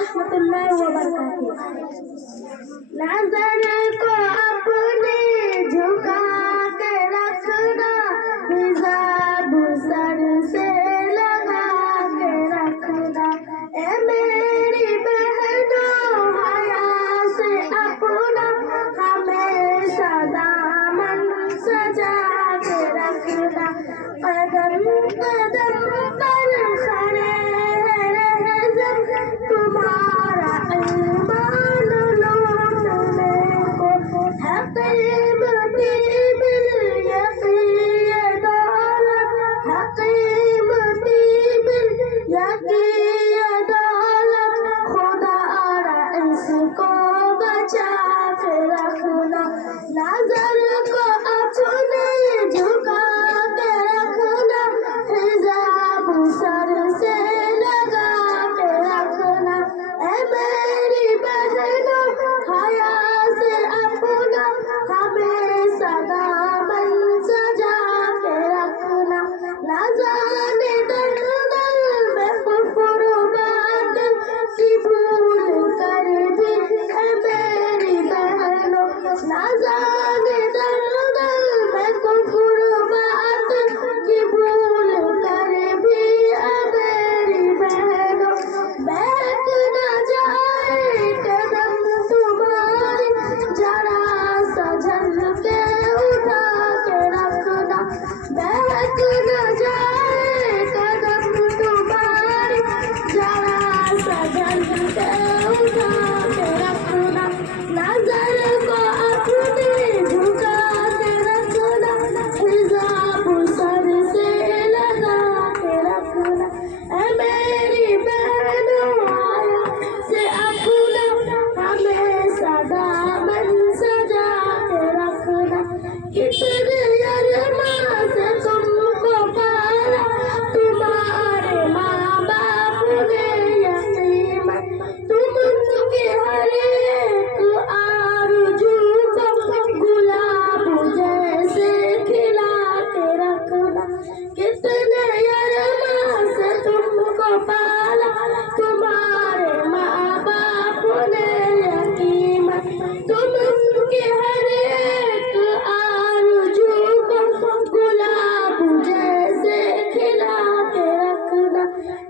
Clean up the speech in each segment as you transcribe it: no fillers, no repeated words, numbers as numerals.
रहमतुल्लाहि व बरकातहू। नजर को अपने झुका के रखना, हिजाब सर से लगा के रखना। ए मेरी बहनों हया से अपना हमेशा दामन सजा के रखना। कदम कदम पर खड़े हैं जब तुम्हारा ईमान लूटने को है कीमती बिल ये दौलत, है कीमती बिल ये दौलत। खुदारा इसको बचा के रखना। नजर को अपने झुका के रखना, हिजाब सर से लगा के रखना। ए मेरी बहनों हया से अपना हमेशा दामन सजा के रखना। न जाने दलदल में कुफ्र बातिल की भूल कर भी ए मेरी बहनों। न जाने दलदल में कुफ्र बातिल की भूल कर भी ए मेरी बहनों। बहक न जाए कदम तुम्हारी, जरा सा झलके उठा के रखना। बहक न जाए कदम तुम्हारी, जरा सा झलके उठा के रखना। नजर को अपने झुका के रखना, हिजाब सर से लगा के रखना। ए मेरी बहनों हया से अपना हमेशा दामन सजा के रखना। कितने अरमान से तुमको पाला तुम्हारे माँ बाप ने यतीम। तुम उनके हर एक आरज़ू को गुलाब जैसे खिला के रखना। कितने अरमान से तुमको पाला तुम्हारे माँ बाप ने यतीम। तुम उनके हर एक आरज़ू को गुलाब जैसे खिला के रखना।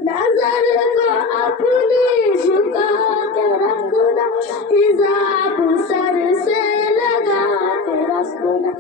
नजर को अपनी झुका के रखना, हिजाब सर से लगा के रखना।